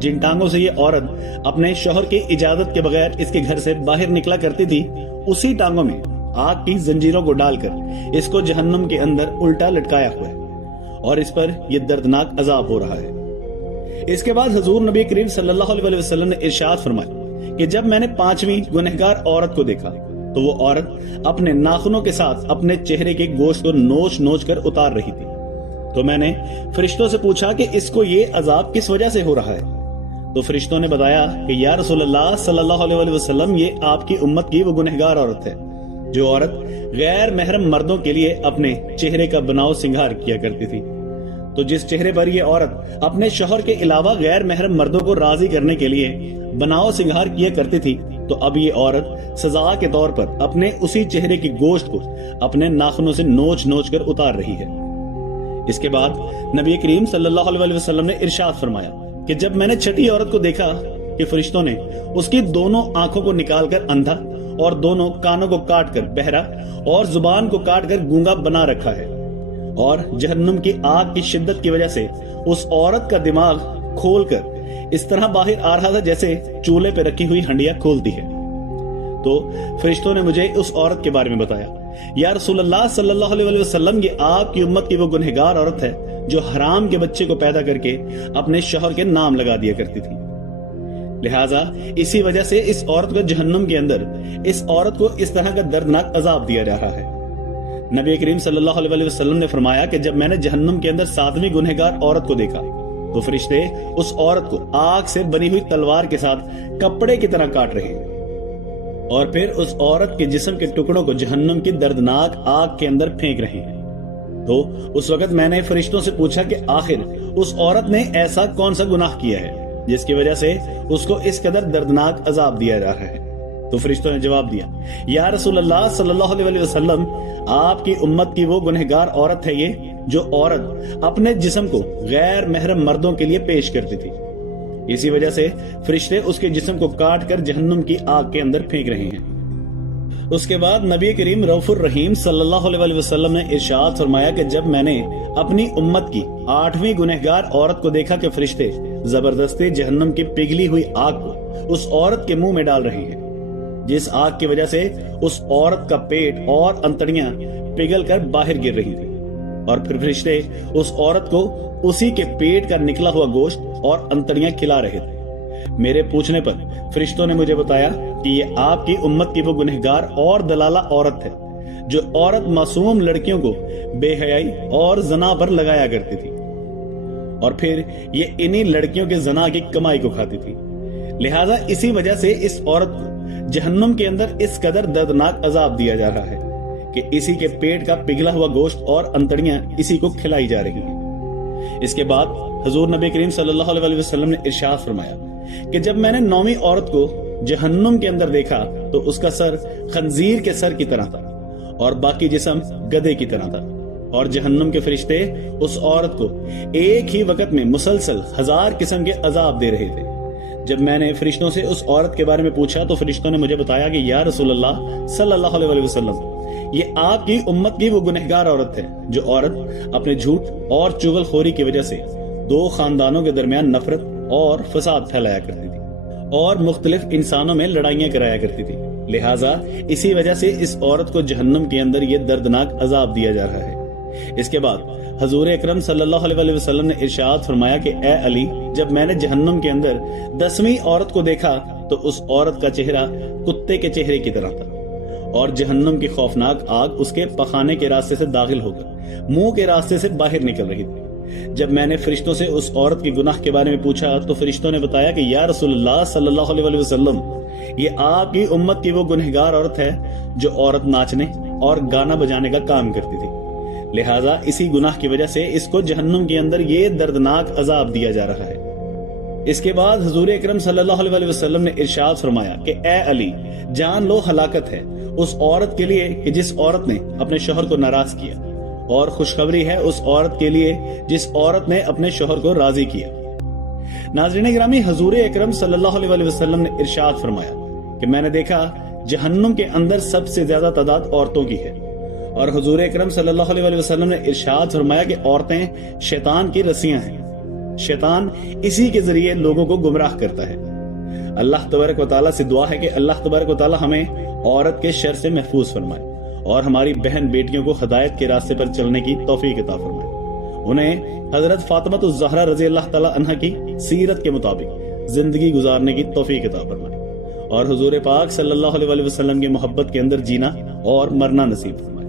جن ٹانگوں سے یہ عورت اپنے شوہر کی اجازت کے بغیر اس کے گھر سے باہر نکلا کرتی تھی، اسی ٹانگوں میں آگ کی زنجیروں کو ڈال کر اس کو جہنم کے اندر الٹا لٹکایا ہوا ہے اور اس پر یہ دردناک عذاب ہو رہا ہے۔ اس کے بعد حضور نبی کریم صلی اللہ علیہ وسلم نے ارشاد فرمایا کہ جب میں نے 5ویں گنہگار عورت کو دیکھا تو وہ عورت اپنے ناخنوں کے ساتھ اپنے چہرے کے گوشت کو نوچ نوچ کر اتار رہی تھی۔ تو میں نے فرشتوں سے پوچھا کہ اس کو یہ عذاب کس وجہ سے ہو رہا ہے؟ تو فرشتوں نے بتایا کہ یا رسول اللہ صلی اللہ علیہ وسلم، یہ آپ کی امت کی وہ گنہگار عورت ہے جو عورت غیر محرم مردوں کے لیے اپنے چہرے کا بناؤ سنگھار کیا کرتی تھی۔ تو جس چہرے پر یہ عورت اپنے شوہر کے علاوہ غیر محرم مردوں کو راضی کرنے کے لیے بناؤ سنگھار کیا کرتی تھی، تو اب یہ عورت سزا کے طور پر اپنے اسی چہرے کی گوشت کو اپنے ناخنوں سے نوچ نوچ کر اتار رہی ہے۔ اس کے بعد نبی کریم صلی اللہ علیہ وسلم نے ارشاد فرمایا کہ جب میں نے چھٹی عورت کو دیکھا کہ فرشتوں نے اس کی دونوں آنکھوں کو نکال کر اندھا اور دونوں کانوں کو کاٹ کر بہرا اور زبان کو کاٹ کر گونگا بنا رکھا ہے، اور جہنم کی آگ کی شدت کی وجہ سے اس عورت کا دماغ کھول کر اس طرح باہر آ رہا تھا جیسے چولہے پہ رکھی ہوئی ہنڈیا کھولتی ہے، تو فرشتوں نے مجھے اس عورت کے بارے میں بتایا، یا رسول اللہ صلی اللہ علیہ وسلم، یہ آپ کی امت کی وہ گنہگار عورت ہے جو حرام کے بچے کو پیدا کر کے اپنے شوہر کے نام لگا دیا کرتی تھی۔ لہٰذا اسی وجہ سے اس عورت کو جہنم کے اندر اس عورت کو اس طرح کا دردناک عذاب دیا جا رہا ہے۔ نبی کریم صلی اللہ علیہ وسلم نے فرمایا کہ جب میں نے جہنم کے اندر 7ویں گنہگار عورت کو دیکھا تو فرشتے اس عورت کو آگ سے بنی ہوئی تلوار کے ساتھ کپڑے کی طرح کاٹ رہے ہیں اور پھر اس عورت کے جسم کے ٹکڑوں کو جہنم کی دردناک آگ کے اندر پھینک رہے ہیں۔ تو اس وقت میں نے فرشتوں سے پوچھا کہ آخر اس عورت نے ایسا کون سا گناہ کیا ہے جس کی وجہ سے اس کو اس قدر دردناک عذاب دیا جا رہا ہے؟ تو فرشتوں نے جواب دیا، یا رسول اللہ صلی اللہ علیہ وسلم، آپ کی امت کی وہ گنہگار عورت ہے یہ جو عورت اپنے جسم کو غیر محرم مردوں کے لیے پیش کرتی تھی، اسی وجہ سے فرشتے اس کے جسم کو کاٹ کر جہنم کی آگ کے اندر پھینک رہے ہیں۔ اس کے بعد نبی کریم رؤوف الرحیم صلی اللہ علیہ وسلم نے ارشاد فرمایا کہ جب میں نے اپنی امت کی 8ویں گنہگار عورت کو دیکھا کہ فرشتے زبردستی جہنم کی پگھلی ہوئی آگ کو اس عورت کے منہ میں ڈال رہے ہیں، جس آگ کی وجہ سے اس عورت کا پیٹ اور انتڑیاں پگھل کر باہر گر رہی تھی، اور پھر فرشتے اس عورت کو اسی کے پیٹ کا نکلا ہوا گوشت اور انتڑیاں کھلا رہے تھے۔ میرے پوچھنے پر فرشتوں نے مجھے بتایا کہ یہ آپ کی امت کی وہ گنہگار اور دلالہ عورت ہے جو عورت معصوم لڑکیوں کو بے حیائی اور زنا پر لگایا کرتی تھی، اور پھر یہ انہی لڑکیوں کے زنا کی کمائی کو کھاتی تھی۔ لہٰذا اسی وجہ سے اس عورت کو جہنم کے اندر اس قدر دردناک عذاب دیا جا رہا ہے کہ اسی کے پیٹ کا پگھلا ہوا گوشت اور انتڑیاں اسی کو کھلائی جا رہی ہیں۔ اس کے بعد حضور نبی کریم صلی اللہ علیہ وسلم نے ارشاد فرمایا کہ جب میں نے 9ویں عورت کو جہنم کے اندر دیکھا تو اس کا سر خنزیر کے سر کی طرح تھا اور باقی جسم گدھے کی طرح تھا، اور جہنم کے فرشتے اس عورت کو ایک ہی وقت میں مسلسل 1000 قسم کے عذاب دے رہے تھے۔ جب میں نے فرشتوں سے اس عورت کے بارے میں پوچھا تو فرشتوں نے مجھے بتایا کہ یا رسول اللہ صلی اللہ علیہ وسلم، یہ آپ کی امت کی وہ گنہگار عورت ہے جو عورت اپنے جھوٹ اور چغل خوری کی وجہ سے 2 خاندانوں کے درمیان نفرت اور فساد پھیلایا کرتی تھی اور مختلف انسانوں میں لڑائیاں کرایا کرتی تھی۔ لہٰذا اسی وجہ سے اس عورت کو جہنم کے اندر یہ دردناک عذاب دیا جا رہا ہے۔ اس کے بعد حضور اکرم صلی اللہ علیہ وسلم نے ارشاد فرمایا کہ اے علی، جب میں نے جہنم کے اندر 10ویں عورت کو دیکھا تو اس عورت کا چہرہ کتے کے چہرے کی طرح تھا، اور جہنم کی خوفناک آگ اس کے پخانے کے راستے سے داخل ہو کر منہ کے راستے سے باہر نکل رہی تھی۔ جب میں نے فرشتوں سے اس عورت کی گناہ کے بارے میں پوچھا تو فرشتوں نے بتایا کہ یا رسول اللہ صلی اللہ علیہ وسلم، یہ آپ کی امت کی وہ گنہگار عورت ہے جو عورت ناچنے اور گانا بجانے کا کام کرتی تھی، لہٰذا اسی گناہ کی وجہ سے اس کو جہنم کے اندر یہ دردناک عذاب دیا جا رہا ہے۔ اس کے بعد حضور اکرم صلی اللہ علیہ وسلم نے ارشاد فرمایا کہ اے علی، جان لو ہلاکت ہے اس عورت کے لیے کہ جس عورت نے اپنے شوہر کو ناراض کیا، اور خوشخبری ہے اس عورت کے لیے جس عورت نے اپنے شوہر کو راضی کیا۔ ناظرین گرامی، حضور اکرم صلی اللہ علیہ وسلم نے ارشاد فرمایا کہ میں نے دیکھا جہنم کے اندر سب سے زیادہ تعداد عورتوں کی ہے، اور حضور اکرم صلی اللہ علیہ وسلم نے ارشاد فرمایا کہ عورتیں شیطان کی رسیاں ہیں۔ شیطان اسی کے ذریعے لوگوں کو گمراہ کرتا ہے۔ اللہ تبارک و تعالیٰ سے دعا ہے کہ اللہ تبارک و تعالیٰ ہمیں عورت کے شر سے محفوظ فرمائے اور ہماری بہن بیٹیوں کو ہدایت کے راستے پر چلنے کی توفیق عطا فرمائے، انہیں حضرت فاطمہ الزہرا رضی اللہ تعالیٰ عنہ کی سیرت کے مطابق زندگی گزارنے کی توفیق عطا فرمائے اور حضور پاک صلی اللہ علیہ وسلم کی محبت کے اندر جینا اور مرنا نصیب فرمائے۔